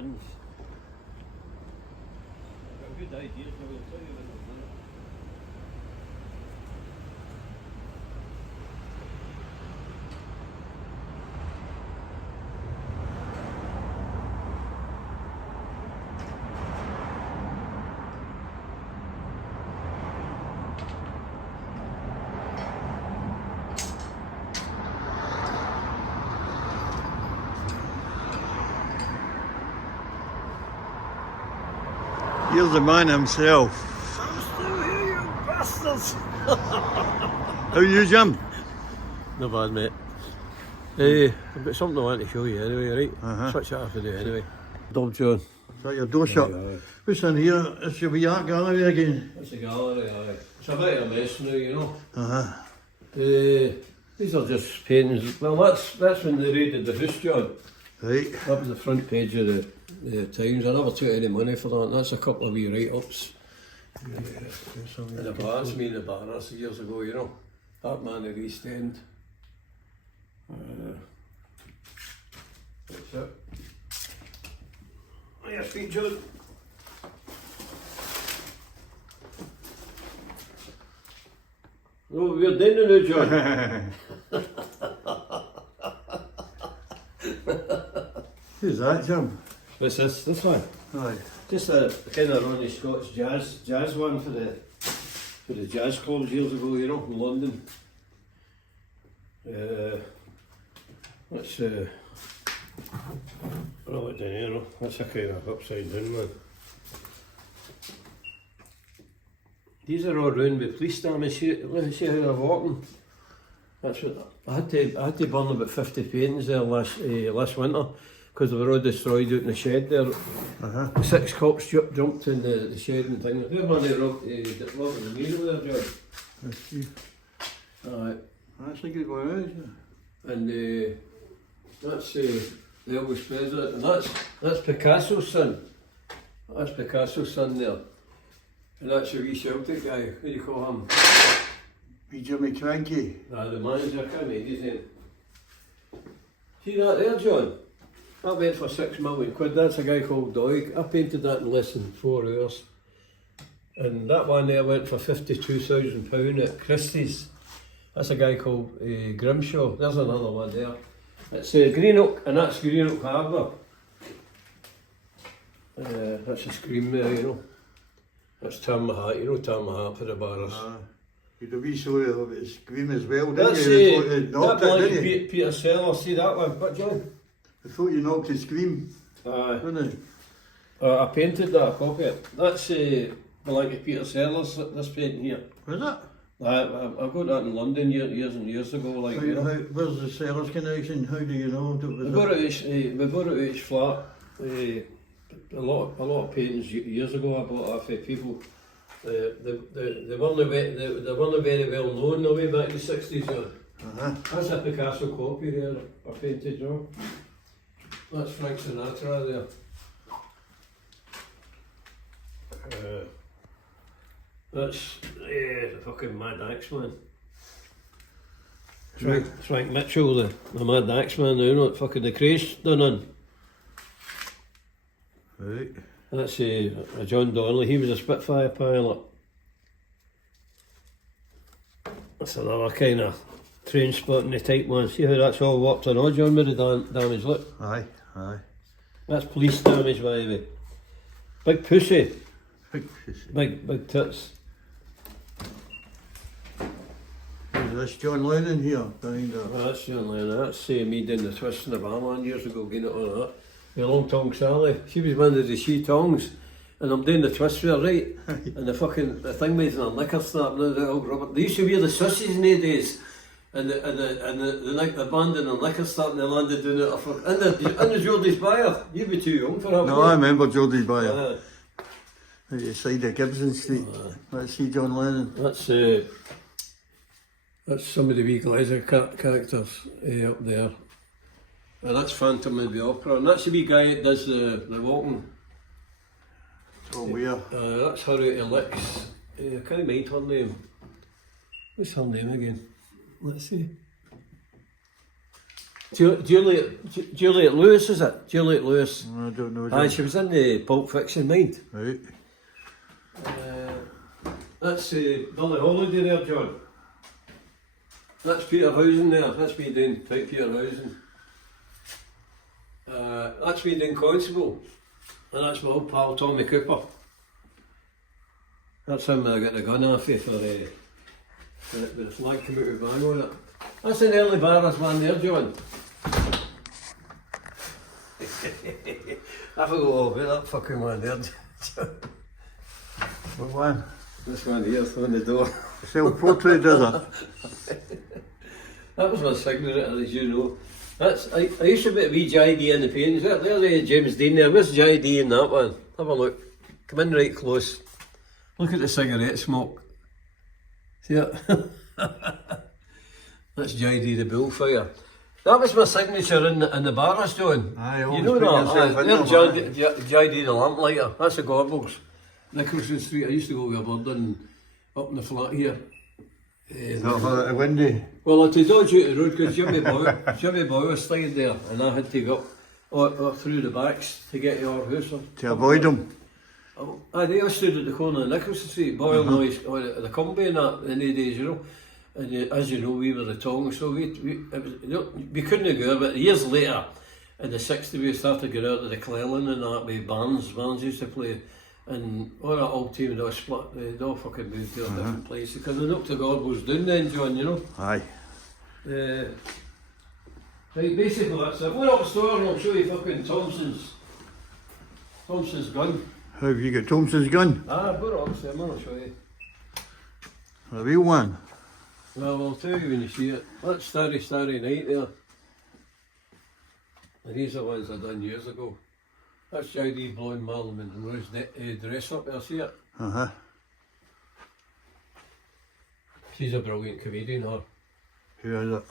twins. I've got a good idea, so I'll tell you in a minute. Here's the man himself. I'm still here, you bastards! How you, Jim? Not bad, mate. I've got something I want to show you anyway, right? Switch it off to do anyway. Dub Joan. Is that your door shut? What's in here? It's your wee art gallery again. It's a gallery, aye. It's a bit of a mess now, you know. These are just paintings. Well, that's when they raided the house, John. Right. That was the front page of the Times. I never took any money for that. That's a couple of wee write-ups. In the bar, that's me in the bar, that's years ago, you know. That man at East End. That's it. On your feet, John. No, we're done now, John. Who's that, Jim? What's this? This one? Aye. Just a kind of Ronnie Scott's jazz one for the jazz clubs years ago, you know, in London. That's well, down here, that's a kind of upside down one. These are all round with police damage. See how they're walking. That's what I had to burn about 50 paintings there last winter because they were all destroyed out in the shed there. 6 cops jumped in the shed and things. They're one they robbed the mural there, John. Let's see. Alright. That's a good one, isn't it? And that's the Elvis President, and that's Picasso's son. That's Picasso's son there. And that's a wee Celtic guy. What do you call him? Wee Jimmy Cranky. The manager, can't read his name. See that there, John? That went for £6 million. That's a guy called Doig. I painted that in less than 4 hours. And that one there went for £52,000 at Christie's. That's a guy called Grimshaw. There's another one there. It's Greenock, and that's Greenock Harbour. That's a scream there, you know. That's Tom Mahat, you know Tom Mahat for the bars. You had a wee story of it, Scream as well, didn't That's you? that like Peter Sellers, see that one? What, John? I thought you knocked the Scream, Aye. didn't you? I painted that, copy it. That's like Peter Sellers, this painting here. Was it? I got that in London years and years ago, like, you know. Where's the Sellers connection? How do you know? We bought it at his flat. A lot of paintings years ago I bought off people. They weren't very well known the way back in the 60s. That's a Picasso copy there, I painted, you know. That's Frank Sinatra there. That's the fucking Mad Axeman. Frank Mitchell, the Mad Axeman, you know, fucking the craze done in. Right. That's a John Donnelly, he was a Spitfire pilot. That's another kind of train spotting type one. See how that's all worked on all John with the damage, look. Aye, aye. That's police damage, by the way. Big pussy. Big pussy. Big tits. Is this John Lennon here behind her? That's John Lennon. That's me doing the twist in the barman years ago, getting it on that. The long tongue Sally. She was one of the she tongues. And I'm doing the twist for her, right? And the thing made in a liquor snap, now they're all rubber. They used to wear the sussies in the days. And the band in the liquor snap and they landed doing it. And the Geordie's Buyer. You'd be too young for that. No, I remember Geordie's Buyer. At the side of Gibson Street. Let's see John Lennon. That's some of the wee Glazer characters up there. And that's Phantom of the Opera. And that's the wee guy that does the walking. Oh, where? That's her out of Licks. I can't mind her name. What's her name again? Let's see. Juliet Lewis, is it? Juliet Lewis. I don't know. Aye, she was in the Pulp Fiction, mind. Right. That's Billy Holiday there, John. That's Peter Housen there. That's me doing type Peter Housen. That's me doing Constable. And that's my old pal Tommy Cooper. That's him that I got the gun off you for when the flag came out of the bag on it. That's an early Barras man there, John. I forgot all about that fucking one there. What one? This one here's on the door. Self-portrait, does it? That was my signature, as you know. I used to be a wee JD in the paintings. There's James Dean there. Where's JD in that one? Have a look. Come in right close. Look at the cigarette smoke. See it? That's JD the Bullfire. That was my signature in the Barras, John. Aye, you know that? There's JD the Lamplighter. That's the Gorbals. Nicholson Street. I used to go with a bird up in the flat here. Not for the windy. Well, I had to dodge out the road because Jimmy Boy was staying there, and I had to go up through the backs to get to our house. To avoid them. They all stood at the corner of Nicholson Street, Boyle noise, or the company and that in the days, you know. And as you know, we were the tongs, so we couldn't go. But years later, in the 60s, we started to get out of the Cleland and that with bands. Bands used to play. And all that old team, they all split, they all fucking moved to a different place because they knocked the Gorbals down then, John, you know. Aye. Right, basically that's it. We're up the store and I'll show you fucking Thompson's gun. How have you got Thompson's gun? We're up there, I'll show you. A real one? Well, I'll tell you when you see it. That's Starry Night there. And these are ones I done years ago. That's JD blowing Marilyn Monroe's dress up there, see it? Uh-huh. She's a brilliant comedian, her. Who is it?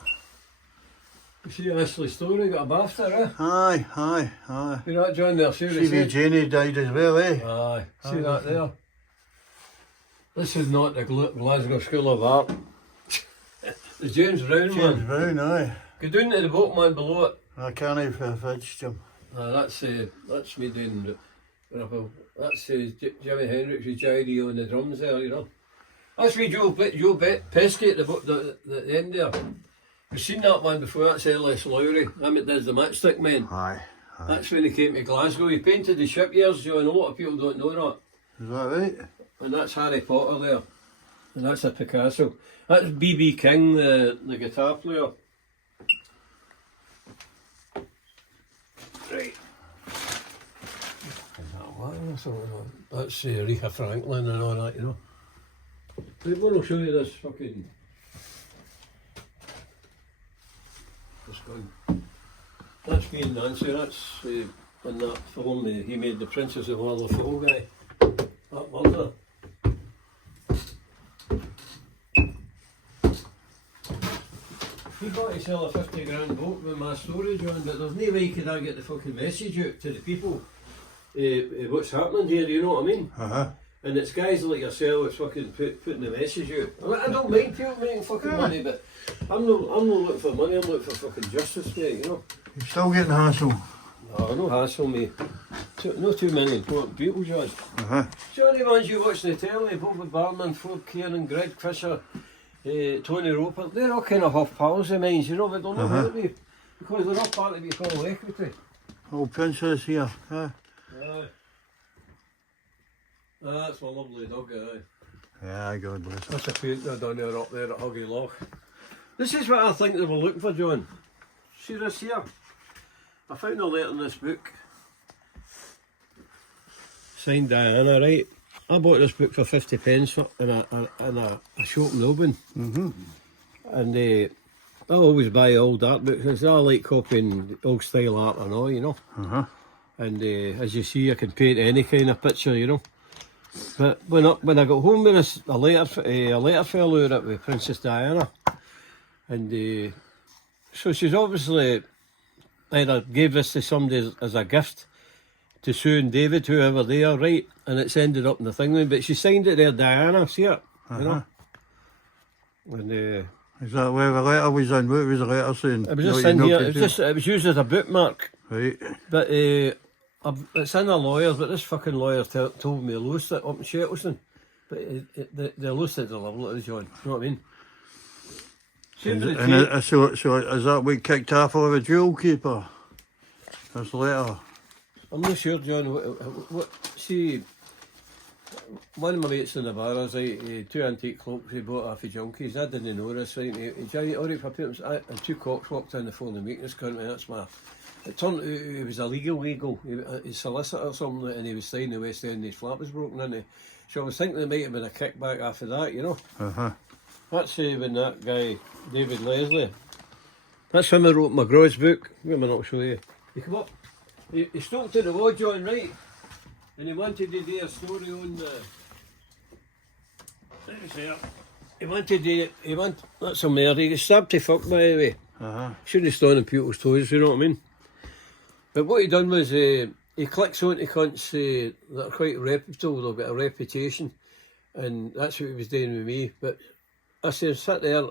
You see Ashley Story got a BAFTA, eh? Aye. See that, John, there? C.V. Janie died as well, eh? Aye. See that there? This is not the Glasgow School of Art. It's James Brown, man. James Brown, aye. Go down to the boatman below it. I can't even fidge Jim. That's me doing. That's Jimmy Hendrix with JD on the drums there, you know. That's me Joe Pesky at the end there. We've seen that one before. That's Ellis Lowry. Him that does the Matchstick Men. Aye. That's when he came to Glasgow. He painted the shipyards, John. A lot of people don't know that. Is that right? And that's Harry Potter there. And that's a Picasso. That's B.B. King, the guitar player. Right. That's Aretha Franklin and all that, you know. Right, we'll show you this fucking. This gun. That's me and Nancy. That's in that film. He made The Princess of Wales, the photo guy. That murder. He got to sell a 50 grand boat with my story, John, but there's no way he could get the fucking message out to the people. What's happening here, you know what I mean? And it's guys like yourself that's fucking putting the message out. I don't mind people making fucking money, but I'm not looking for money, I'm looking for fucking justice, mate, you know? You're still getting hassle? No hassle, mate. No too many important people, John. Johnny ones you watch the telly, Bobby Barman, Ford Kieran, Greg Fisher, Tony Roper, they're all kind of half pals of mine, you know, but they're not really, because they're all part of the whole equity. Oh, Princess here, Aye. That's my lovely dog, aye. Yeah, God bless her. That's a painter down there up there at Huggy Loch. This is what I think they were looking for, John. See this here? I found a letter in this book. Signed Diana, right? I bought this book for 50 pence in a shop in Melbourne. And I always buy old art books because I like copying old style art and all, you know. And as you see, I can paint any kind of picture, you know. But when I got home with this, a letter fell out of it with Princess Diana. And so she's obviously either gave this to somebody as a gift to Sue and David, whoever they are, right? And it's ended up in the thing, but she signed it there, Diana, see it? You know? And Is that where the letter was in? What was the letter saying? It was just in here. It was used as a bookmark. Right. But it's in a lawyer's, but this fucking lawyer told me to loose it up in Shettleston. But they loosed it deliberately, John. You know what I mean? So is that what kicked off of the jewel keeper? This letter? I'm not sure, John. See, one of my mates in the barras, right, 2 antique cloaks he bought off of junkies. I didn't know this, right? He joined all right for people, and 2 cocks walked in the phone and weakness country. That's my. It turned out he was illegal. He's solicitor or something, and he was staying in the West End. His flat was broken into. So I was thinking there might have been a kickback after that, you know. That's when that guy David Leslie. That's him who wrote McGraw's book. Wait a minute, I'll show you. He come up. He spoke to the wall, John, right? And he wanted to do a story on the. Let me see it. He wanted. That's a murder. He got stabbed to fuck, by the way. Shouldn't have stood on people's toes, you know what I mean? But what he done was he clicks onto cunts that are quite reputable, they've got a reputation, and that's what he was doing with me. But I said, sit there,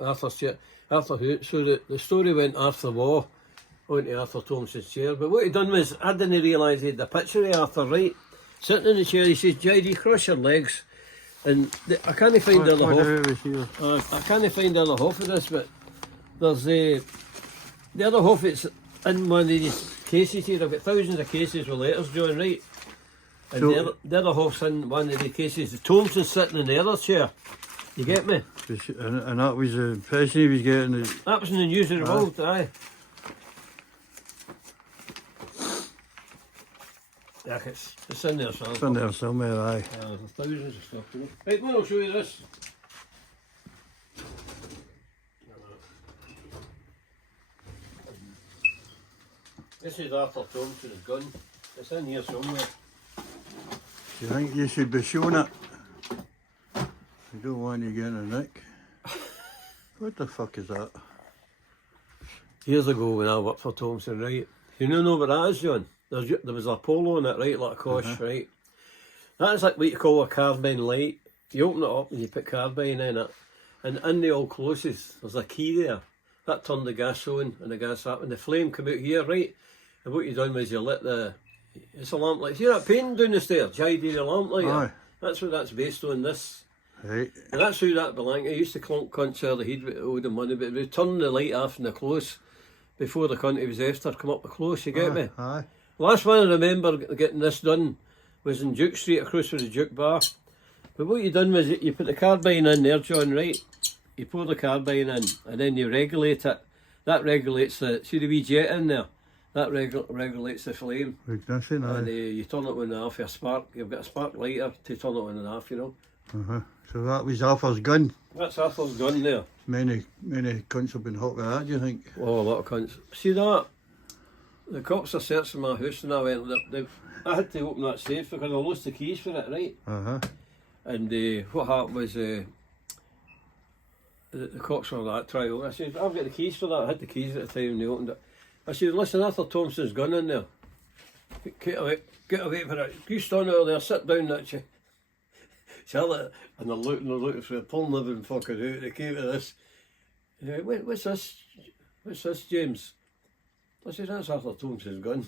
Arthur's chair, Arthur Hoot, so the story went Arthur Law onto Arthur Thompson's chair. But what he done was, I didn't realise he had the picture of Arthur, right? Sitting in the chair, he says, JD, cross your legs. And I can't find the other half. I can't find the other half of this, but there's the other half, it's in one of these cases here. I've got thousands of cases with letters, John, right? And so, the other half's in one of the cases. The Thompson's sitting in the other chair. You get me? And that was the impression he was getting. That was in the news of the world, aye. Yeah, it's in there somewhere. It's in there somewhere, aye. There's thousands of stuff, you know. Right, well, I'll show you this. This is Arthur Thompson's gun. It's in here somewhere. Do you think you should be showing it? You don't want you getting a nick. What the fuck is that? Years ago when I worked for Thompson, right? You know what that is, John? There was a polo in it, right, like a cosh, right? That's like what you call a carbine light. You open it up and you put carbine in it. And in the old closes, there's a key there. That turned the gas on and the gas up. And the flame came out here, right? And what you done was you lit it's a lamp light. See that painting down the stairs? JD the lamp light. Aye. That's what that's based on, this. Right. And that's how that belonged. I used to clunk cunts out of the head with all the money, but we turned the light off in the close before the cunt he was after come up the close, you get me? Aye. Last one I remember getting this done was in Duke Street across from the Duke Bar. But what you done was you put the carbine in there, John, right? You pour the carbine in and then you regulate it. That regulates see the wee jet in there? That regulates the flame. Ignition, aye. And you turn it on and off, your spark. You've got a spark lighter to turn it on and off, you know. So that was Arthur's gun. That's Arthur's gun there. Many cunts have been hot with that, do you think? Oh, a lot of cunts. See that? The cops are searching my house and I went, I had to open that safe because I lost the keys for it, right? And what happened was the cops were on that trial. I said, I've got the keys for that. I had the keys at the time and they opened it. I said, listen, Arthur Thompson's gun in there. Get away from it. You stand over there, sit down, that you. And they're looking for a pulling living fucking out. They came to this. What's this? What's this, James? I said, that's Arthur Thompson's gun.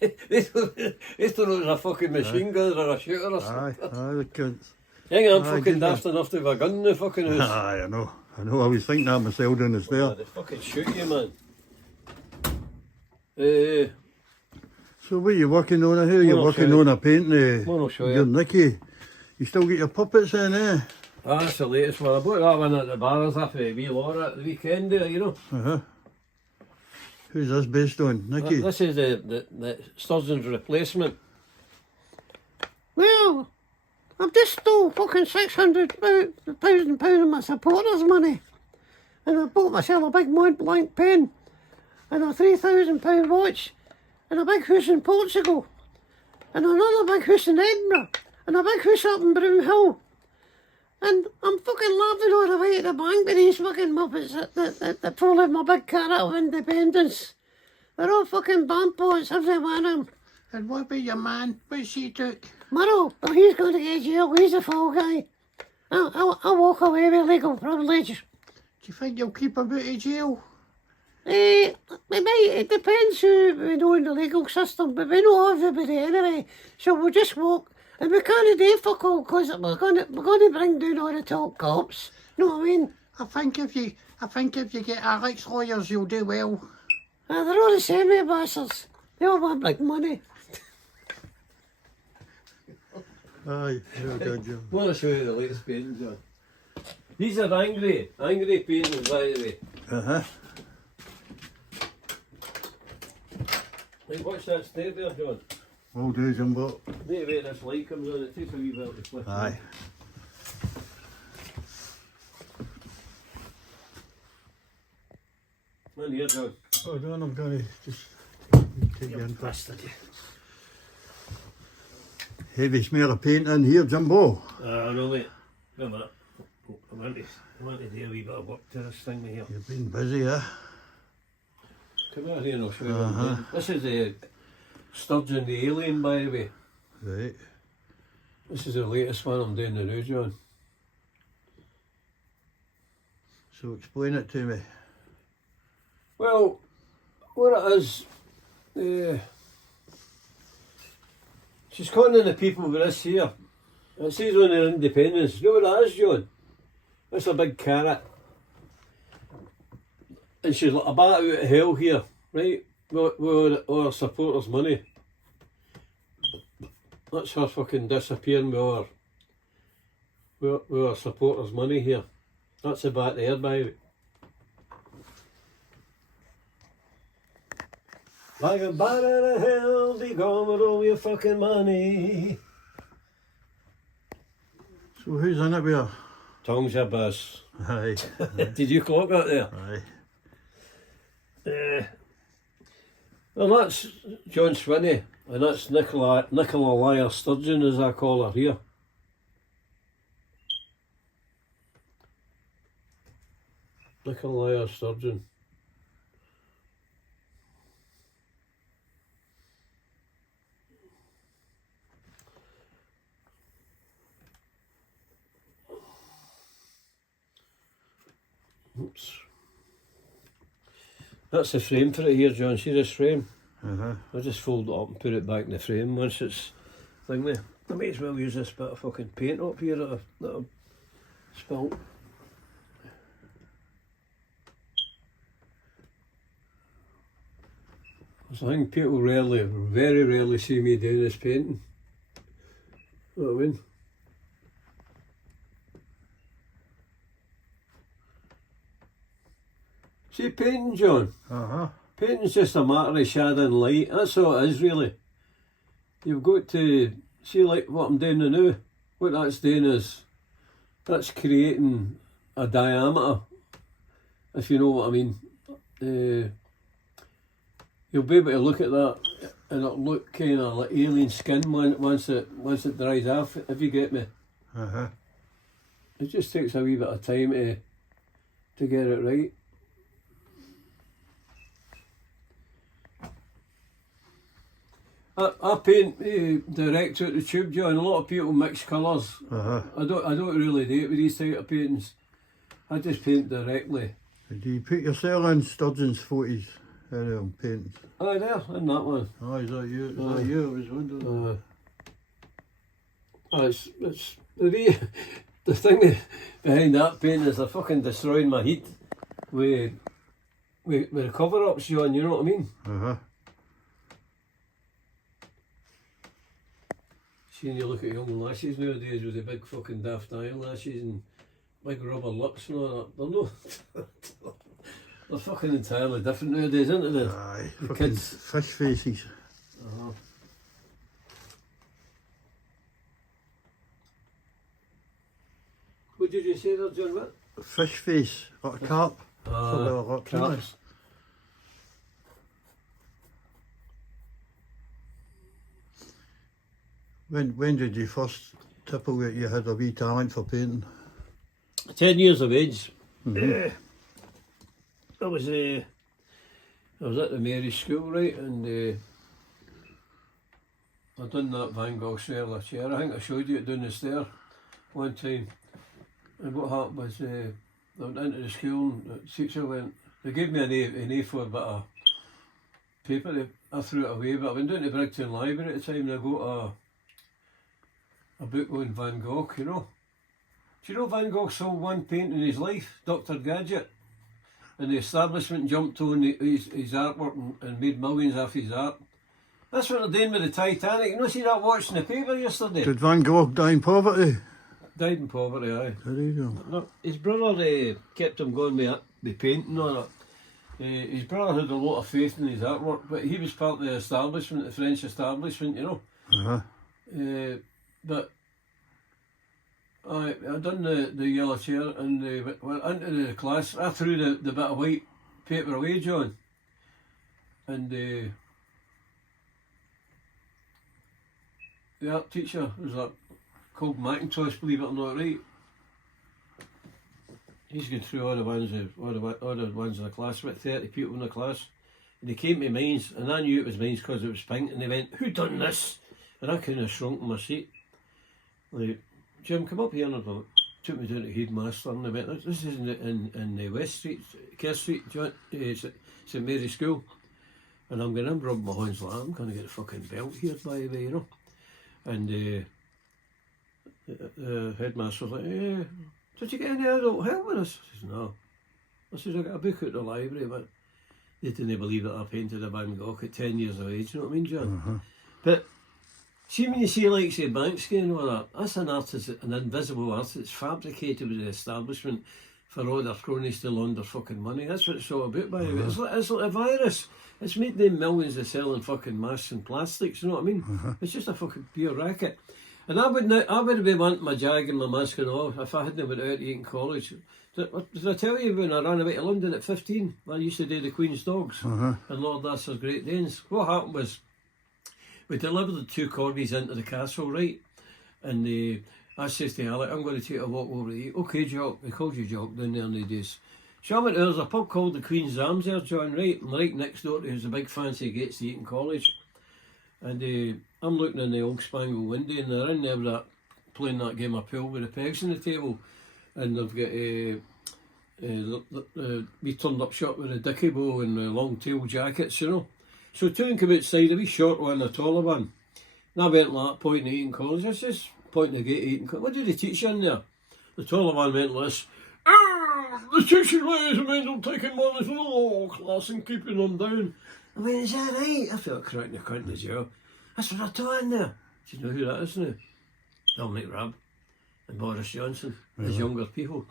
they thought it was a fucking machine gun or a shooter or something. Aye, the cunts. I'm fucking daft enough to have a gun in the fucking house. Aye, I know. I was thinking that myself down the stair. They fucking shoot you, man. So what are you working on here? You're working on a painting I'll show you. Your Nicky. You still get your puppets in, eh? That's the latest one. I bought that one at the bars after wee Laura at the weekend there, you know. Who's this based on? Nicky? This is the Sturgeon's replacement. Well, I've just stole fucking £600,000 of my supporters' money. And I bought myself a big Mont Blanc pen. And a £3,000 watch. And a big house in Portugal. And another big house in Edinburgh. And a big house up in Broom Hill. And I'm fucking laughing all the way to the bank with these fucking muppets that pull out my big car out of Independence. They're all fucking bampots, every one of them. And what about your man? What's he took? Murrow, well, he's going to get jail. He's a fall guy. I'll walk away with legal privilege. Do you think you'll keep him out of jail? It depends who we know in the legal system, but we know everybody anyway, so we'll just walk. And we can't do fuck all because we're gonna bring down all the top cops. Know what I mean? I think if you get Alex lawyers, you'll do well. They're all the same, eh, bastards. They all want big money. Aye, well done, John. I want to show you the latest painting, John. These are angry paintings, by the way. Uh-huh. Like, watch that stair there, John. Will do, Jumbo. Wait, this light comes on, it takes a wee bit to flip. Aye. In here, John. Hold on, I'm going to just take you in first. Heavy smell of paint in here, Jumbo. No, wait. Wait a minute. I want to do a wee bit of work to this thing here. You've been busy, eh? Come out here and I'll show you what I'm doing. This is the Sturgeon the Alien, by the way. Right. This is the latest one I'm doing now, John. So explain it to me. Well, what it is, she's conning the people with this here. It says on their independence. You know what that is, John? That's a big carrot. And she's like a bat out of hell here, right? With all her supporters' money. That's her fucking disappearing with her supporters' money here. That's the bat there, by the way. Like a bat out of hell, be gone with all your fucking money. So who's in it with her? Tom's your boss. Aye. Did you clock that there? Aye. Well, that's John Swinney, and that's Nicola Lyer Sturgeon, as I call her here. Nicola Lyer Sturgeon. Oops. That's the frame for it here, John. See this frame? Uh-huh. I'll just fold it up and put it back in the frame once it's thing there. I may as well use this bit of fucking paint up here that I've spilt. I think people very rarely see me doing this painting. You know what I mean? See painting, John? Uh-huh. Painting's just a matter of shadow and light. That's all it is, really. You've got to see, like what I'm doing now. What that's doing is that's creating a diameter, if you know what I mean. You'll be able to look at that and it'll look kind of like alien skin once it dries off, if you get me. Uh-huh. It just takes a wee bit of time to get it right. I paint direct out the tube, John. A lot of people mix colours. Uh-huh. I don't really do it with these type of paintings. I just paint directly. Do you put yourself in Sturgeon's photos? Paintings. Oh, there, in that one. Oh, is that you? Is that you? I was wondering. It's the thing behind that painting is they're fucking destroying my heat with the cover-ups, John, you know what I mean? Uh-huh. Seeing you look at young lashes nowadays with the big fucking daft eyelashes and big rubber lips and all that, they're no... They're fucking entirely different nowadays, isn't they? Aye, The fucking kids. fish faces. Uh-huh. What did you say there, John? What? Fish face, like a carp. Carps. When did you first tipple that you had a wee talent for painting? 10 years of age. Mm-hmm. I was at the Mary School, right, and I done that Van Gogh Stair chair. I think I showed you it down the stair one time. And what happened was, I went into the school and the teacher went, they gave me an A4 bit of paper, I threw it away, but I went down to Brigton Library at the time and I got a book on Van Gogh, you know. Do you know Van Gogh sold one painting in his life, Dr. Gadget? And the establishment jumped on his artwork and made millions off his art. That's what they're doing with the Titanic. You know, see that watch in the paper yesterday? Did Van Gogh die in poverty? Died in poverty, aye. There you go. No, his brother kept him going with painting on it. His brother had a lot of faith in his artwork, but he was part of the establishment, the French establishment, you know. But I done the yellow chair and went into the class. I threw the bit of white paper away, John. And the art teacher was called Macintosh, believe it or not, right? He's going through all the ones in the class, about 30 people in the class. And he came to mine's, and I knew it was mine's because it was pink, and they went, "Who done this?" And I kind of shrunk in my seat. Like, "Jim, come up here," and I took me down to headmaster, and they went, "This is in the West Street, Kerr Street, St Mary's School." And I'm rubbing my hands like, I'm going to get a fucking belt here, by the way, you know. And the headmaster was like, "Did you get any adult help with us?" I says, "No." I says, "I got a book out the library," but they didn't believe that I painted a Van Gogh at 10 years of age, you know what I mean, John? But see, when you see, like, say, Banksy and all that, that's an artist, an invisible artist. It's fabricated with the establishment for all their cronies to launder fucking money. That's what it's all about, by the way. It's like a virus. It's made them millions of selling fucking masks and plastics, you know what I mean? It's just a fucking pure racket. And I would have been wanting my jag and my mask and all if I hadn't went out to eat in college. Did I tell you when I ran away to London at 15? I used to do the Queen's Dogs and Lord Astor's Great Danes. What happened was, we delivered the 2 corgis into the castle, right? And I says to Alec, "I'm going to take a walk over to eat." "Okay, Jock." They called you Jock down there in the days. So I went there's a pub called the Queen's Arms there, John, right? And right next door to it was a big fancy gates to eat in college. And I'm looking in the old spangled window, and they're in there playing that game of pool with the pegs on the table. And they've got we turned up short with a dicky bow and long tail jackets, you know. So 2 of them come outside, a wee short one, a taller one. And I went like that, pointing at eating college. I says, pointing at the gate eating college. "What did they teach you in there?" The taller one went like this. "The teaching ladies and men are taking money from the law class and keeping them down." I went, "Is that right?" I felt cracking the cunt as well. "That's what I taught in there." Do you know who that is now? Dominic Raab and Boris Johnson, as younger people.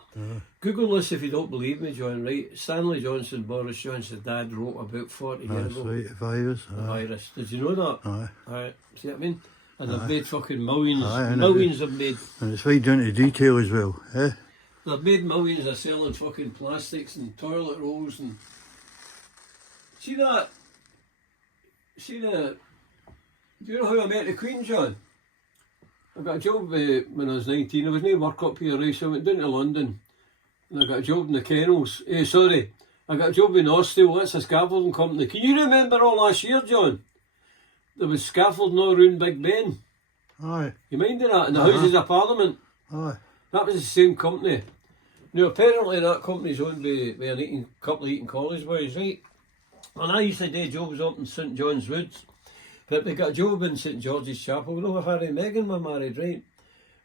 Google this if you don't believe me, John, right? Stanley Johnson, Boris Johnson's dad, wrote about 40 years ago. Right, the virus. The virus. Did you know that? Aye. See what I mean? And they've made fucking millions. Millions have made. And it's right down to detail as well, eh? They've made millions of selling fucking plastics and toilet rolls and... See that? Do you know how I met the Queen, John? I got a job when I was 19. I was no work up here, right? So I went down to London and I got a job in the kennels. I got a job in Austell. That's a scaffolding company. Can you remember all last year, John? There was scaffolding all around Big Ben. Aye. You mind of that? In the Houses of Parliament. Aye. That was the same company. Now, apparently that company's owned by a couple of Eton College boys, right? And I used to do jobs up in St John's Woods. But we got a job in St George's Chapel. You know, if Harry and Meghan were married, right?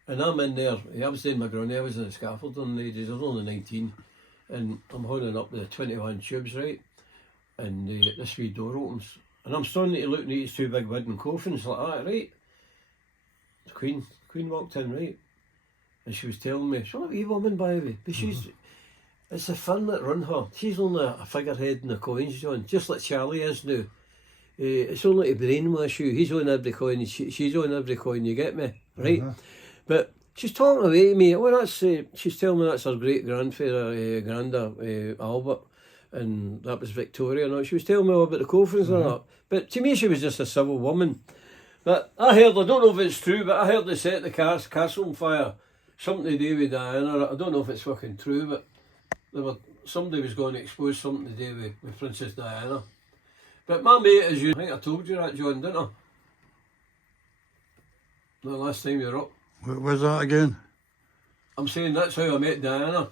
And I'm in there. I was doing my granny. I was in the scaffolding ladies. I was only 19. And I'm holding up the 21 tubes, right? And this wee door opens. And I'm standing there looking at these 2 big wooden coffins like that, right? The Queen walked in, right? And she was telling me, she's not a wee woman, by the way, but it's the fun that run her. She's only a figurehead in the coins, John, just like Charlie is now. It's only to brainwash you. He's on every coin, she's on every coin, you get me, right? But she's talking away to me. Well, she's telling me that's her great-grandfather, Granda Albert, and that was Victoria and all. She was telling me all about the coffins and that. But to me, she was just a civil woman. But I don't know if it's true, but I heard they set the castle on fire. Something to do with Diana. I don't know if it's fucking true, but somebody was going to expose something to do with Princess Diana. But my mate, as you, I think I told you that, John, didn't I? The last time you were up. What was that again? I'm saying that's how I met Diana.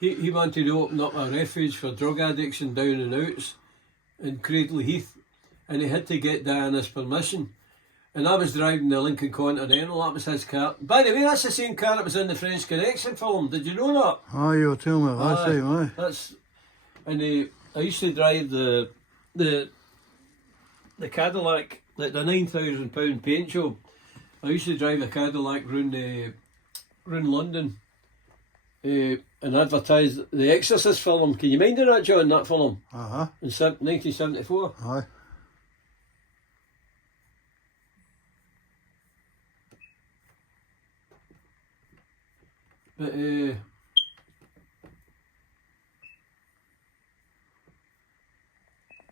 He wanted to open up a refuge for drug addicts and down and outs in Cradley Heath, and he had to get Diana's permission. And I was driving the Lincoln Continental, that was his car. By the way, that's the same car that was in the French Connection film, did you know that? Oh, you were telling me last time, aye. That's, and I used to drive the Cadillac, like the £9,000 paint job. I used to drive a Cadillac round London and advertise the Exorcist film. Can you mind of that, John, that film? In 1974? Aye.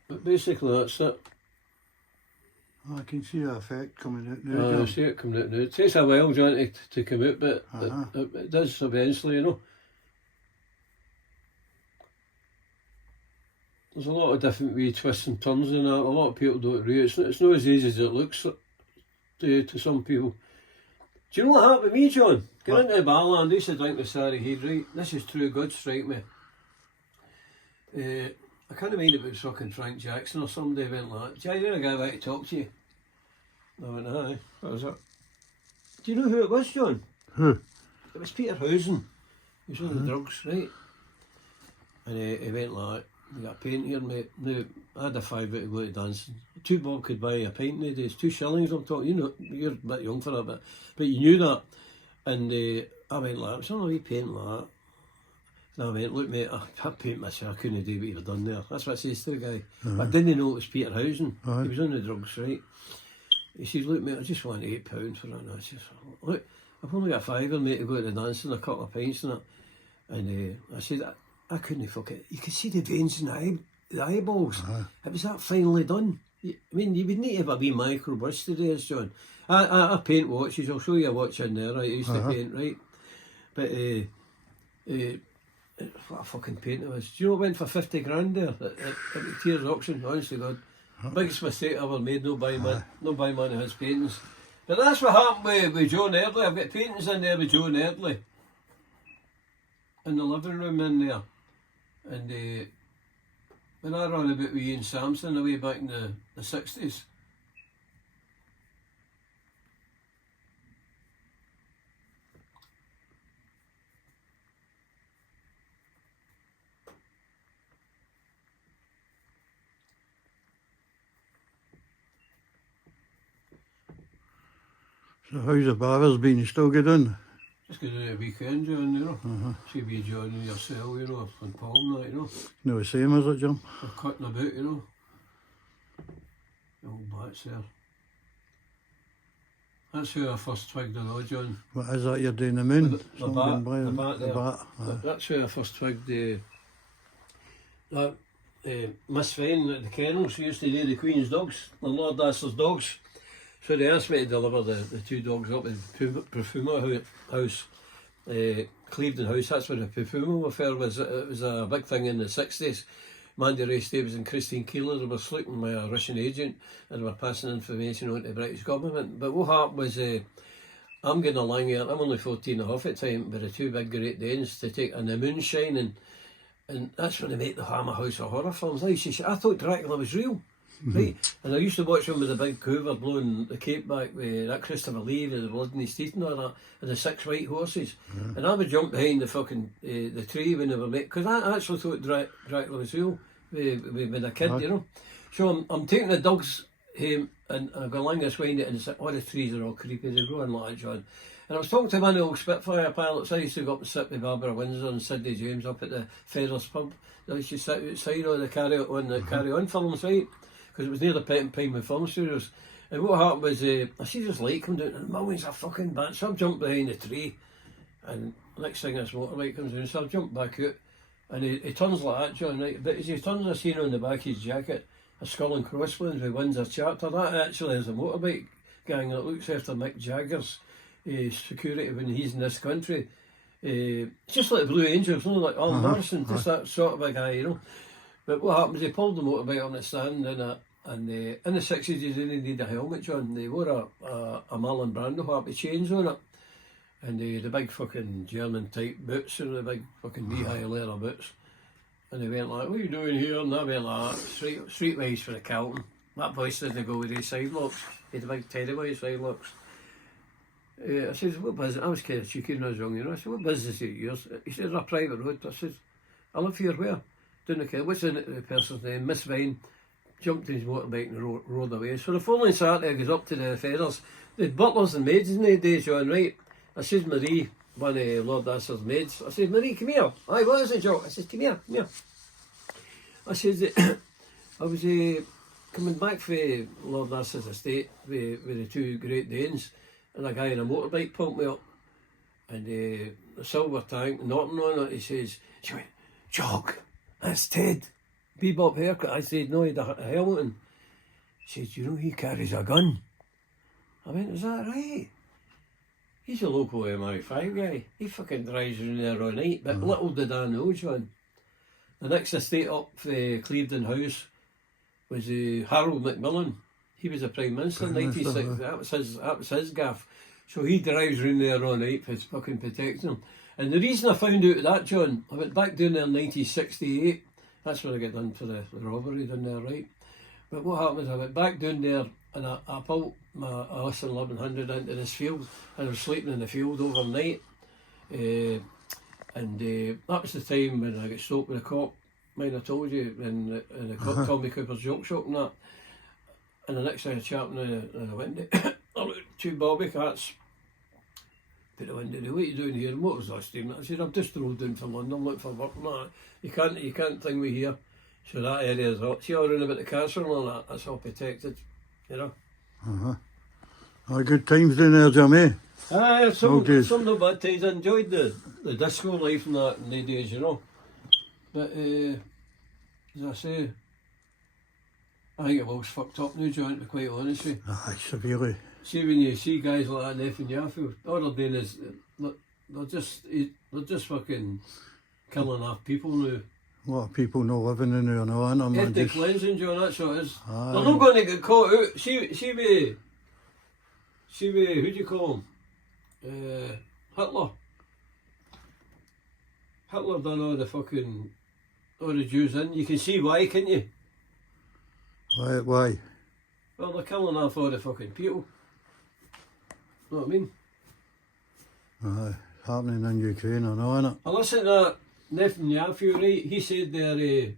But basically that's it. I can see the effect coming out now. I see it coming out now. It takes a while, John, to come out, but it does eventually, you know. There's a lot of different wee twists and turns in that. A lot of people don't realize it's not as easy as it looks to some people. Do you know what happened to me, John? Get into Barland, I used to drink with Sarah Heed, right? This is true, God strike me. I can't mind if it was fucking Frank Jackson or somebody went like that. Do you know a guy like to talk to you? I went, aye. What was that? Do you know who it was, John? Who? It was Peter Housen. He was on the drugs, right? And he went like, we got a pint here, mate. Now, I had a £5 to go to dancing. £2 bob could buy a pint nowadays. 2 shillings, I'm talking. You know, you're a bit young for that, but you knew that. And I went like, it's only a wee pint like that. And I went, look, mate, I paint myself. I couldn't do what you've done there. That's what I says to the guy. But I didn't know it was Peter Housen. He was on the drugs, right? He says, look, mate, I just want £8 for it. And I says, look, I've only got £5, mate, to go to the dancing, a couple of pints and that. And I said, I couldn't fuck it. You could see the veins in the eyeballs. It was that finely done. I mean, you would need to have a wee microburst today, John. I paint watches. I'll show you a watch in there, right? I used to paint, right? But what a fucking paint it was. Do you know what went for 50 grand there at the Tears auction? Honestly, God. Biggest mistake I ever made, no buying one of his paintings. But that's what happened with Joan Eardley. I've got paintings in there with Joan Eardley. In the living room in there. And when I ran about with Ian Thompson away back in the 60s. So how's the bars been? You still good on? Just go to the weekend, John, you know. See me, John, and yourself, you know, and Paul and that, you know. No the same as it, Jim? We're cutting about, you know. The old bats there. That's how I first twigged on, John. What is that you're doing, the moon? The bat there. That's how I first twigged that Miss Fine at the kennels. She used to do the Queen's dogs, the Lord Astor's dogs. So they asked me to deliver the 2 dogs up in Perfuma House, Clevedon House. That's where the Perfuma affair was. It was a big thing in the 60s. Mandy Ray Staples and Christine Keeler were sleeping with a Russian agent and were passing information on to the British government. But what happened was, I'm getting along here, I'm only 14 and a half at the time, but the 2 big Great Danes to take on the moonshine, and that's when they make the Hammer House of Horror films. I thought Dracula was real. Right, and I used to watch him with the big Hoover blowing the cape back with that Christopher Lee with the blood in his teeth and all that, and the 6 white horses. And I would jump behind the fucking the tree when they were making, because I actually thought Dracula was real when a kid, you know. So I'm taking the dogs home and I go along this way and it's like, all the trees are all creepy, they're growing like that, John. And I was talking to one of the old Spitfire pilots. I used to go up and sit with Barbara Windsor and Sidney James up at the Ferrers pub. I used to sit outside on the Carry On films, right? Because it was near the Pinewood Film Studios. And what happened was, I see this light come down and millions of fucking bats. So I jumped behind the tree and next thing this motorbike comes down. So I jumped back out and he turns like that, John, right? But as he turns, I seen on the back of his jacket a skull and crossbones with Windsor chapter. That actually is a motorbike gang that looks after Mick Jagger's security when he's in this country. Just like the Blue Angels, you know, like Alan Morrison, just that sort of a guy, you know. But what happens, he pulled the motorbike on the stand and in the 60s they didn't need a helmet, John. They wore a Marlon Brando hat with chains on it. And the big fucking German type boots and the big fucking knee-high leather boots. And they went like, what are you doing here? And I went like, streetwise for the Calton. That voice didn't go with these side locks. He had a big teddy white side locks. I said, what business? I was kind of cheeky when I was young, you know. I said, what business is yours? He said, a private road. I said, I live here where? Down the Kelly. What's the person's name? Miss Vine. Jumped his motorbike and rode away. So the following Saturday I goes up to the Feathers. They had butlers and maids in the day, Joan, right? I said, Marie, one of Lord Astor's maids. I said, Marie, come here. Aye, what is it, Jock? I said, come here, come here. I said, I was coming back from Lord Astor's estate with the two Great Danes, and a guy in a motorbike pumped me up, and a silver tank, nothing on it. She went, Jock, that's Ted. Bebop haircut. I said, no, he had a helmet on. She said, you know, he carries a gun. I went, is that right? He's a local MI5 guy. He fucking drives around there all night. But little did I know, John. The next estate up for Clevedon House was Harold Macmillan. He was the Prime Minister in 1960. That was his gaff. So he drives around there all night for fucking protecting him. And the reason I found out that, John, I went back down there in 1968. That's when I got done for the robbery down there, right? But what happened is I went back down there and I pulled my Austin 1100 into this field, and I was sleeping in the field overnight. And that was the time when I got stopped with a cop, mind I told you, and the cop Tommy Cooper's joke shop and that. And the next thing I chatting in the window, I looked at two bobby cats. Put the window, what are you doing here? And what was last time? I said, I've just rolled down from London looking for work and that. You can't think me here. So that area is all, see all around about the castle and all that, that's all protected, you know. Oh, good times down there, Jimmy. Aye, some no bad times. I enjoyed the disco life and that in the days, you know. But as I say, I think it all's fucked up now, Joan, to be quite honest with you. Aye, severely. See, when you see guys like that in F and Yaffield, all they're doing is they're just fucking killing off people now. A lot of people not living in there now, aren't they? Ethnic cleansing, John, that's what it is. Aye. They're not going to get caught out. See, who do you call him? Hitler. Hitler done all the Jews in. You can see why, can't you? Why? Well, they're killing off all the fucking people. Know what I mean? Aye, happening in Ukraine, I know, innit? I listened to that Netanyahu, right? He said there a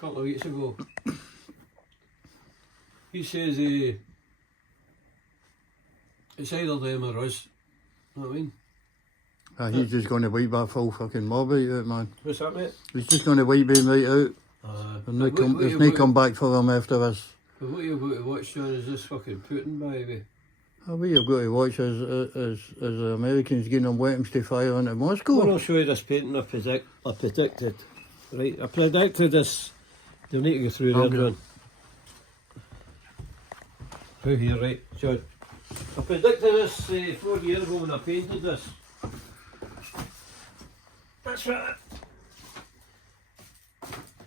couple of weeks ago, he says it's either them or us. Know what I mean? He's just going to wipe that full fucking mob out, man. What's that, mate? He's just going to wipe him right out. There's no come back for him after this. But what you've got to watch, John, is this fucking Putin, by the way. What you've got to watch is the Americans getting them weapons to fire into Moscow. Well, I'll show you this painting I predicted. Right, I predicted this. They'll need to go through there, John. Through here, right, John. I predicted this 4 years ago when I painted this. That's right.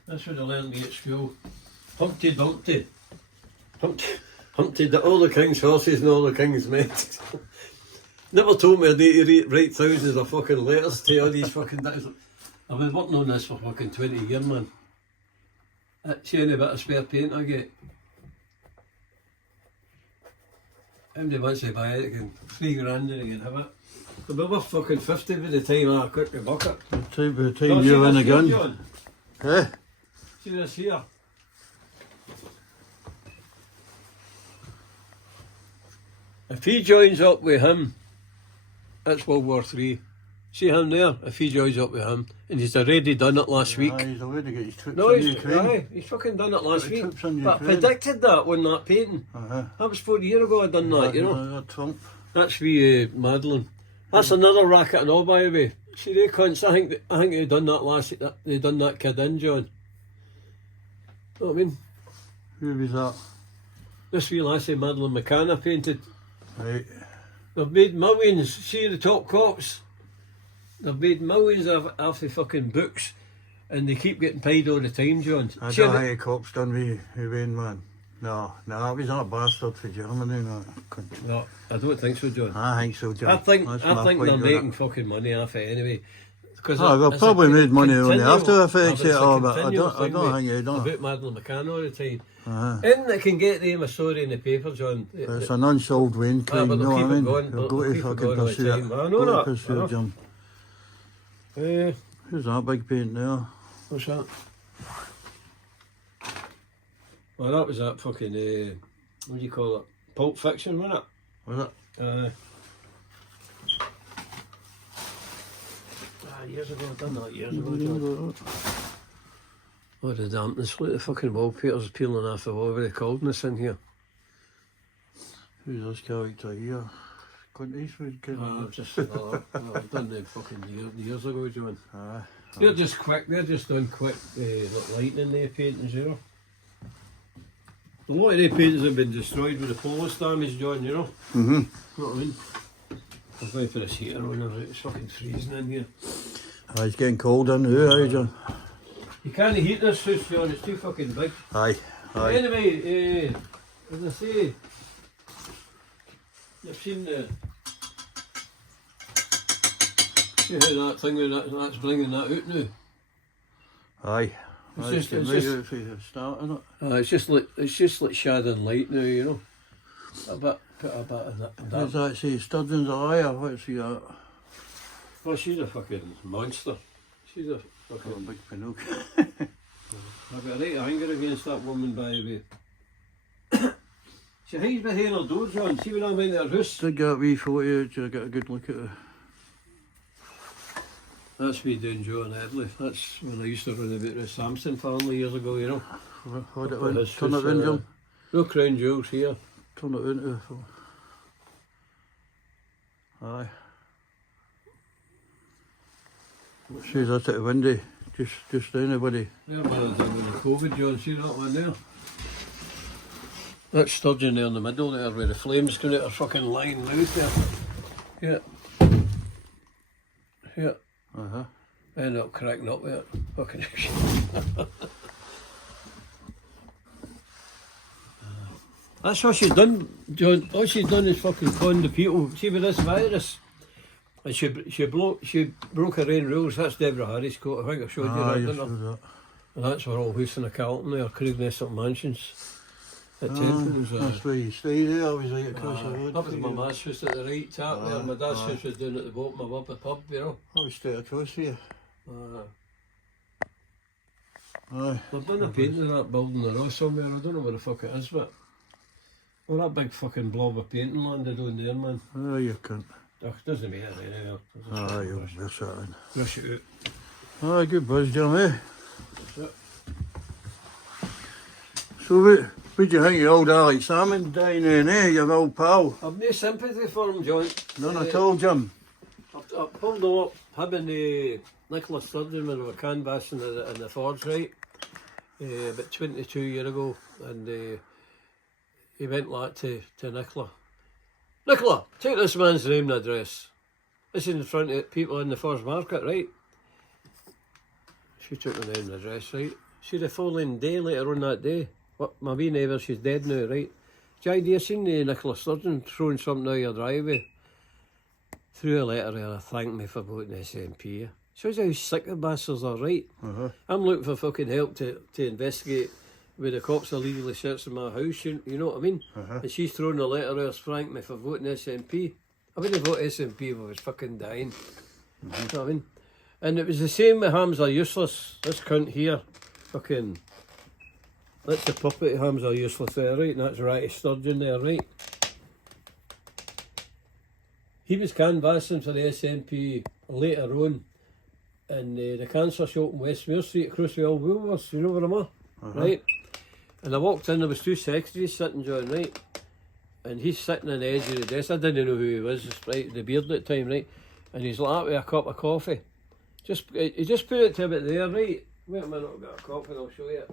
That's what I learned me at school. Humpty Dumpty. Humpty, all the king's horses and all the king's men. Never told me I need to write thousands of fucking letters to all these fucking things. I've been working on this for fucking 20 years, man. See any bit of spare paint I get? Everybody wants to buy it, can $3 grand and you can have it. They'll be worth fucking 50 by the time I cook the bucket. By the time you're in again. John? Eh? See this here? If he joins up with him, that's World War III. See him there? If he joins up with him, and he's already done it last week. He's already got his troops No, in Ukraine. he's fucking done it last week. But I Ukraine. predicted that on that painting. That was 4 years ago I done that, you know. Trump. That's for Madeline. That's another racket and all, by the way. See, they cunts, I think they done that they done that kid in, John. Know what I mean? Who was that? This wee lassie Madeline McCann painted. Right. They've made millions. See the top cops? They've made millions of the fucking books, and they keep getting paid all the time, John. I don't know how cops done with Wayne, man. No, he's not a bastard for Germany, no. No, I don't think so, John. I think so, John. I think That's my they're point on making it. fucking money off it anyway. Because They've probably made money on the after effects of it all, but I don't think they don't. About Madeleine McCann all the time. Uh-huh. Anything that can get them a story in the paper, John. It's an unsolved Wayne crime, but you know they'll what I keep it mean? going, They'll go they'll to keep it fucking going all the pursue it. time. I know Go to that, pursue I know. it, Jim. Who's that big paint there? What's that? Well, that was that fucking, what do you call it? Pulp Fiction, wasn't it? Was it? Years ago, I've done that years ago, John. Oh, the dampness, look at the fucking wallpapers peeling off the wall with the coldness in here. Who's this character here? Clint Eastwood, kid. I've done them fucking years ago, John. Aye. They're just quick, they're just done quick lighting their paintings, you know. A lot of their paintings have been destroyed with the polish damage, John, you know. Mm-hmm. You know what I mean? I'm going for this heater on now, it's fucking freezing in here. It's getting cold in here, aye, John. You can't heat this house, John, it's too fucking big. Aye. Anyway, as I say, you've seen the... See how that thing with that's bringing that out now? Aye. It's just like shadowing light now, you know. Put a bit of that. Does that say Sturgeon's a liar? What's he at? Well, she's a fucking monster. She's a fucking big Pinocchio. I've got a right anger against that woman, by the way. She hides behind her door, John. See when I went to her house? Did get a wee photo, did I get a good look at it? That's me doing Joan Eardley. That's when I used to run about the Thompson family years ago, you know. What it went? Turn it round, John. No crown jewels here. Turn it into. Aye. She's at the window. Just anybody. There one of them with the COVID, John. See that one there? That sturgeon there in the middle there where the flames come out her fucking line mouth there. Yeah. Uh-huh. End up cracking up with it. Fucking shit. That's what she's done, John. All she's done is fucking con the people. See with this virus. And she broke her own rules. That's Deborah Harry's coat. I think I showed you that, didn't I? That. And that's for all house in the Calton there, Craigness Mansions. At Temples. That's where you stay there, obviously, across the road. That was my dad's house at the right tap there. My dad's house was down at the bottom of the pub, you know. I was straight across here. Aye. They've done a painting of that building there or somewhere. I don't know where the fuck it is, but... Well, that big fucking blob of painting landed on there, man. Oh, you can't. Doesn't matter anyway. Aye, you'll miss it in. Rush it out. Aye, good buzz, Jeremy. That's it. So, what do you think of old Alex Salmon dying in, your old pal? I've no sympathy for him, John. None at all, Jim. I pulled him up, him and Nicholas Sturgeon when we were canvassing in the Forge, right? About 22 years ago, and he went like to Nicola. Nicola, take this man's name and address. This is in front of people in the Forge Market, right? She took the name and address, right? She the following day, later on that day, my wee neighbour, she's dead now, right? The idea seen Nicholas Sturgeon throwing something out your driveway. Threw a letter there, thanked me for voting SNP. Shows how sick the bastards are, right? I'm looking for fucking help to investigate where the cops illegally searching my house, you know what I mean? And she's throwing a letter out, thanked me for voting SNP. I wouldn't vote SNP if I was fucking dying. You know what I mean? And it was the same with Hams Are Useless. This cunt here, fucking... That's the puppet Hams Are Useless there, right? And that's Ratty Sturgeon there, right? He was canvassing for the SNP later on in the cancer shop in Westmere Street across the old Woolworths, you know where I'm at? Right? And I walked in, there was two secretaries sitting, John, right? And he's sitting on the edge of the desk. I didn't know who he was, right? The beard at the time, right? And he's like with a cup of coffee. He just put it to about there, right? Wait a minute, I've got a cup and I'll show you.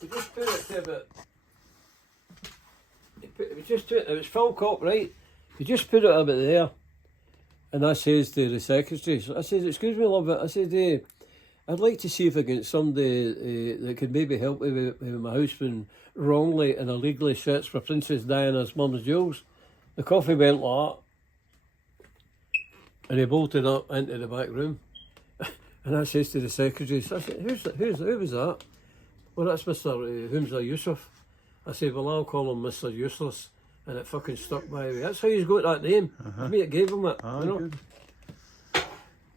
He just put it to about... It was full cup, right? He just put it about there. And I says to the secretary, I says, excuse me, love, I said, I'd like to see if I get somebody that could maybe help me with my house being wrongly and illegally searched for Princess Diana's mum's jewels. The coffee went like that. And he bolted up into the back room. And I says to the secretaries, I said, who was that? Well, that's Mr. Humza Yusuf. I said, well, I'll call him Mr. Useless. And it fucking stuck by me. That's how he's got that name. Me that gave him it. Ah, you know? good.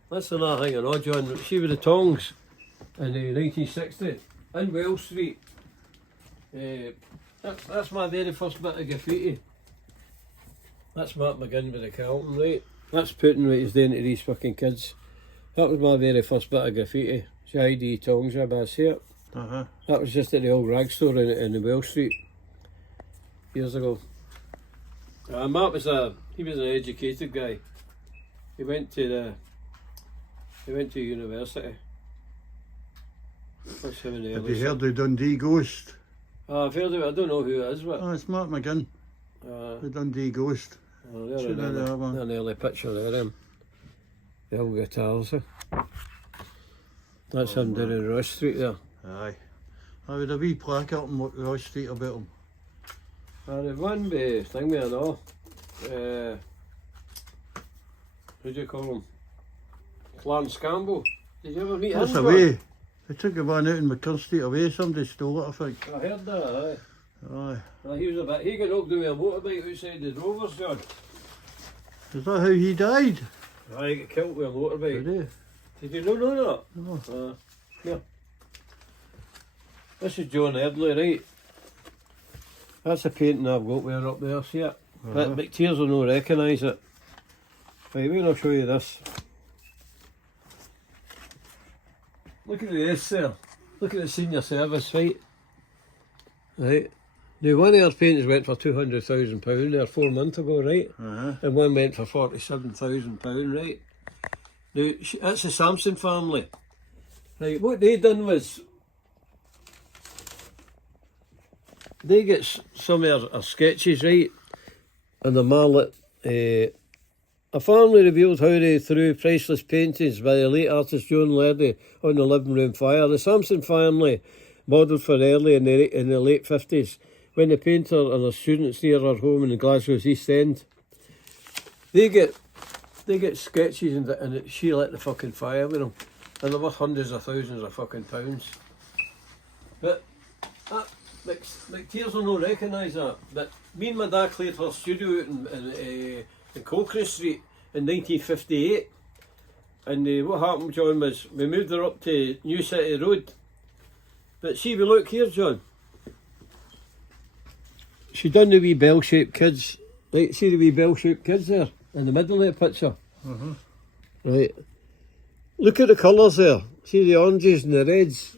That's another thing, you know, John. She with the tongs in 1960 in Wells Street. That's my very first bit of graffiti. That's Mark McGinn with the Calton, right? That's Putin what he's doing to these fucking kids. That was my very first bit of graffiti. ID tongs, I see it. That was just at the old rag store in the Wells Street years ago. Mark was he was an educated guy. He went to university. That's him in the Have you heard of Dundee Ghost? I've heard of it. I don't know who it is, but Oh, it's Mark McGinn, the Dundee Ghost. there's Should have that one. an early picture there. The old guitars. That's him down in Ross Street there. Aye. I would have a wee plaque up on Ross Street about him. There's one thing we know. Who do you call him? Clarence Campbell. Did you ever meet That's him? away. They took a one out in McCurr Street away. Somebody stole it, I think. I heard that, aye. Aye. Well, he got knocked down with a motorbike outside the Drovers, John. Is that how he died? Aye, he got killed with a motorbike. Did Did you know that? No. Yeah. This is Joan Eardley, right? That's a painting I've got with her up there, see it? But McTears will not recognise it. Right, wait, I'll show you this. Look at this there. Look at the senior service, right? Right. Now, one of her paintings went for £200,000 there 4 months ago, right? And one went for £47,000, right? Now, that's the Thompson family. Right, what they done was, they get some of her sketches, right? And the mallet, a family revealed how they threw priceless paintings by the late artist Joan Lerdy on the living room fire. The Thompson family modelled for Eardley in the late 50s, when the painter and her students near her home in Glasgow's East End. They get sketches and she lit the fucking fire with them. And they're worth hundreds of thousands of fucking pounds. But McTears will not recognise that. But me and my dad cleared her studio out in Colcrane Street in 1958. And what happened, John, was we moved her up to New City Road. But see, we look here, John. She done the wee bell-shaped kids. Right, see the wee bell-shaped kids there in the middle of the picture. Right. Look at the colours there. See the oranges and the reds.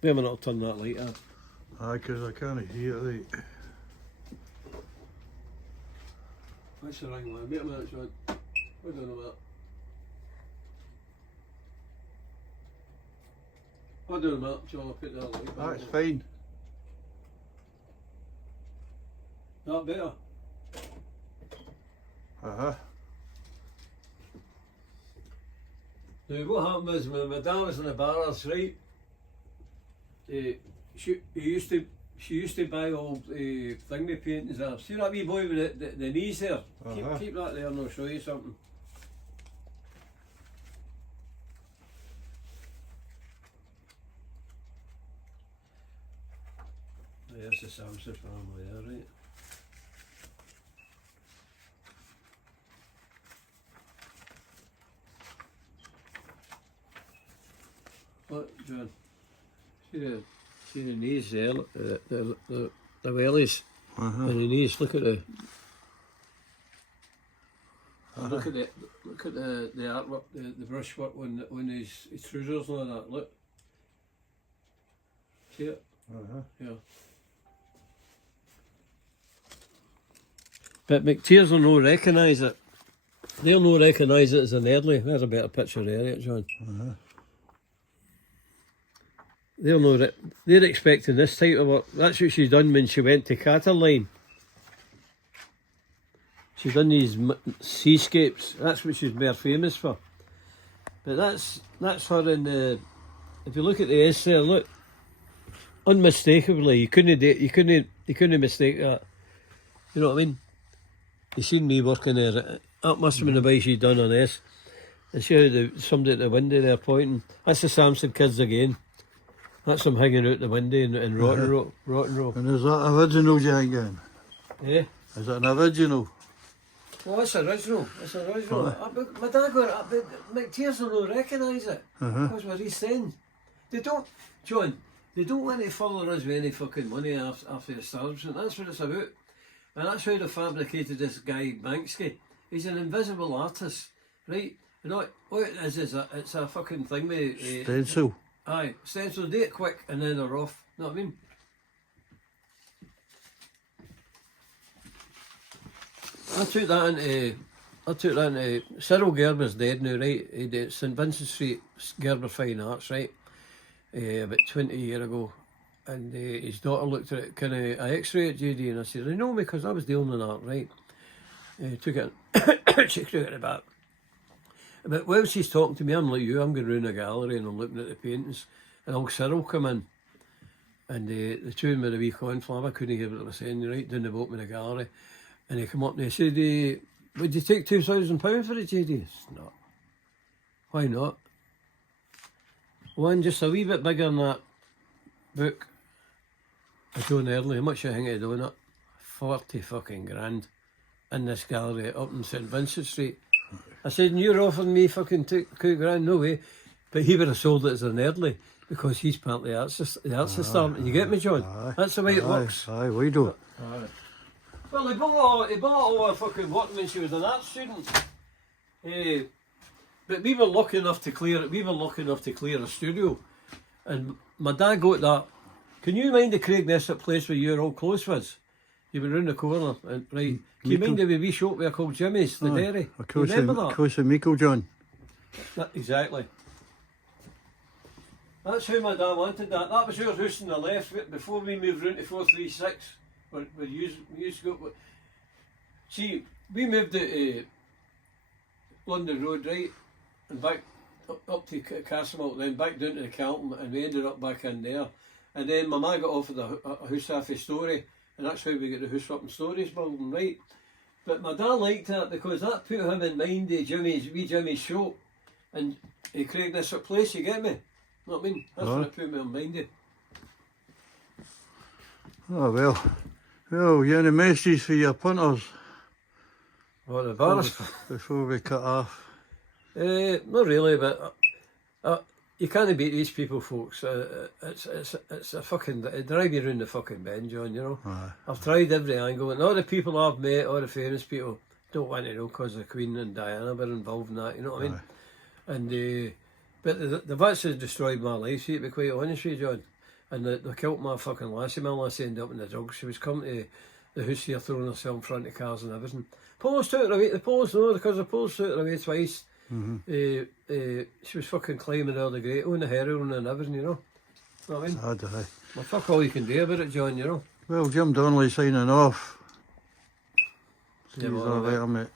Wait a minute, I'll turn that light on. Aye, because I can't hear it right. What's the ring, man? Wait a minute, John. Hold on a minute. Hold on a minute, John. I'll put that light. That's fine. That better? Now, what happened was when my dad was in the bars, right? She used to buy old thingy paintings there. See that wee boy with the knees there? Keep that there and I'll show you something. There's the Thompson family there, right? Look, John. See the knees there, the wellies and the knees. Look at the look at the artwork, the brushwork on his trousers and all that. Look, see it? Yeah. But McTears will no recognise it. They'll no recognise it as an Eardley. There's a better picture there, John. They'll know that they're expecting this type of work. That's what she's done when she went to Cataline. She's done these seascapes. That's what she's more famous for. But that's her in the. If you look at the S there, look, unmistakably, you couldn't mistake that. You know what I mean? You seen me working there. That must have been the way she done on S. And see how somebody at the window there pointing. That's the Thompson kids again. That's them hanging out the window in Rotten Row. And is that original, do you think, then? Yeah. Is it an original? Well, it's original. It's original. My dad got it, but McTears will not recognise it. Because we're East End. They don't, John, they don't want to follow us with any fucking money after the establishment. That's what it's about. And that's how they fabricated this guy Banksy. He's an invisible artist, right? You know what it is it's a fucking thing with... Stencil. Aye, stencil, do it quick and then they're off. You know what I mean? I took that into Cyril Gerber's dead now, right? He did St Vincent Street, Gerber Fine Arts, right? About 20 years ago. And his daughter looked at it, can I x-ray it, JD? And I said, I know, because I was dealing with that, right? Took it, she took it back. But while she's talking to me, I'm like you, I'm going around the gallery and I'm looking at the paintings. And old Cyril come in. And the two of them with a wee conflab, I couldn't hear what they were saying, right down the bottom of the gallery. And he come up and he said, would you take £2,000 for it, JD? No. Why not? One just a wee bit bigger than that book of Joan Eardley. How much you think of doing it? 40 fucking grand in this gallery up in St Vincent Street. I said, and you're offering me fucking £2 grand? No way. But he would have sold it as an Eardley because he's part of the arts system. You get me, John? Aye. That's the way it works. Aye, we do. Aye. Well, he bought all her fucking work when she was an art student. But we were lucky enough to clear a studio. And my dad got that. Can you mind the Craig Nessett place where you're all close with? You were round the corner, and, right? Can you mind the wee shop there called Jimmy's, the dairy? Of course, you remember that? Of course, Michael John. Exactly. That's how my dad wanted that. That was our house on the left before we moved round to 436. Where you used to go. See, we moved to London Road, right? And back up to Castlemilk, then back down to the Caltons, and we ended up back in there. And then my ma got offered a house off a Story, and that's how we got the house up in Stories building, right? But my dad liked that because that put him in mind of Jimmy's shop and Craig Nessett place, you get me? Know what I mean? That's what it put me in mind of. Oh, well. Well, you have any messages for your punters? What, the bars? Before we cut off. Not really, but you can't beat these people, folks. It's a fucking, it drive you round the fucking bend, John, you know. Aye. I've tried every angle, and all the people I've met, all the famous people, don't want to know because the Queen and Diana were involved in that, you know what I mean? And but the bits has destroyed my life, see, to be quite honest with you, John. And they killed my fucking lassie. My lassie ended up in the drugs. She was coming to the house here, throwing herself in front of cars and everything. Police took her away. The police, no, because the police took her away twice. She was fucking climbing all the grate on the heroin and everything, you know. Know what I mean? Sad, aye. Well, fuck all you can do about it, John, you know. Well, Jim Donnelly signing off. See Yeah, you well, later, mate.